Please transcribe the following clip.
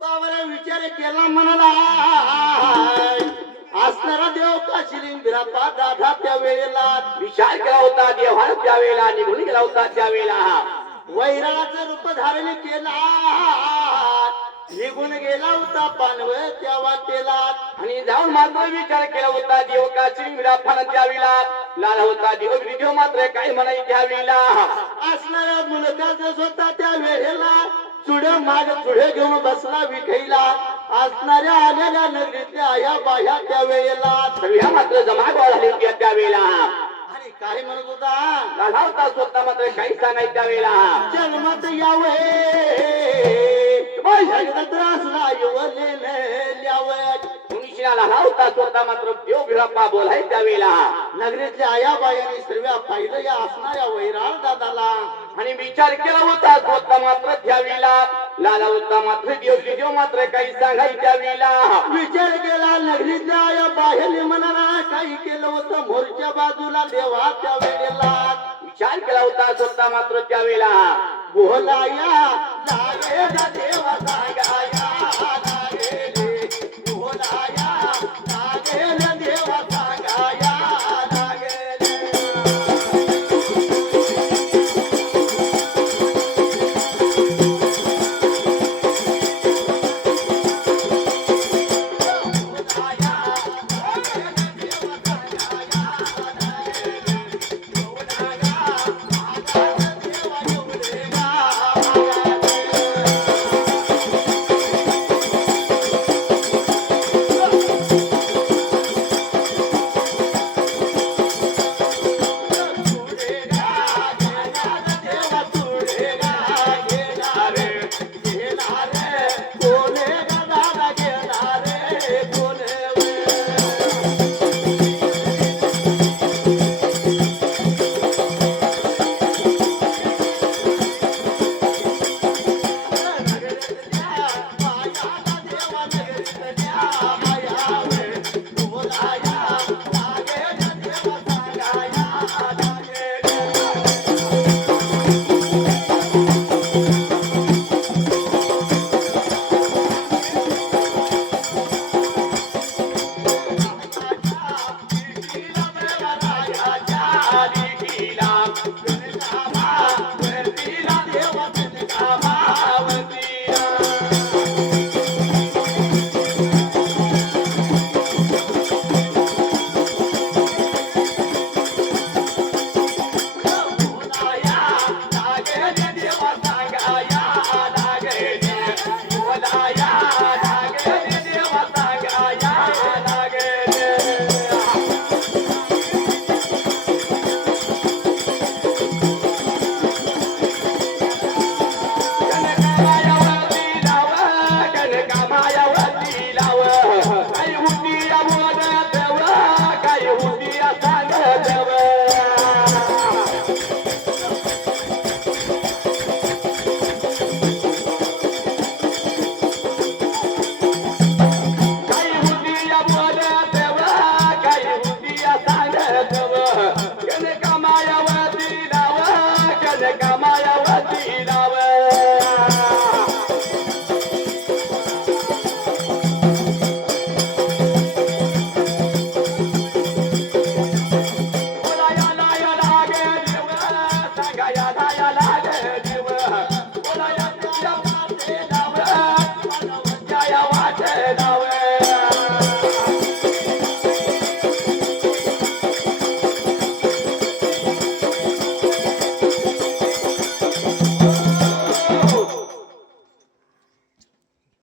बाबाला विचार केला म्हणाला असणारा देव काशिलिंग बिरापा दादा त्या वेळेला विचार केला होता देवान त्यावेळेला निघून गेला होता त्यावेळेला वैराचं रूप धारण केला निघून गेला होता पानव त्या वाटेला आणि जाऊन मात्र विचार केला होता देव काशी विराफान त्यावेळेला लाला होता देव मात्र काय म्हणाय त्यावेळेला असणाऱ्या मुलगाचं स्वतः त्या वेळेला चुड्या माग चुडे घेऊन बसला विखईला असणाऱ्या आलेल्या नगरीतल्या आया बाया त्या वेळेला सगळ्या मात्र जमा गोळा झाली होती त्यावेळेला आणि काय म्हणत होता लाला होता स्वतः मात्र काही सांगाय त्यावेळेला जन्मात यावे त्रास मनुष्याला लाला होता स्वतः मात्र देव बिरापा बोलाय त्यावेळेला नगरीतल्या आया बायाने सर्व पाहिलं या असणाऱ्या वैराळ दादाला आणि विचार केला होता स्वतः मात्र त्यावेळेला लाला होता मात्र देव मात्र काही सांगाय त्यावेळेला विचार केला नगरीतल्या आया बाहेर म्हणाला काही केलं होतं मोरच्या बाजूला देवा त्या वेळेला विचार केला होता स्वतः मात्र त्यावेळेला बोलाया लागे देवा सांगाया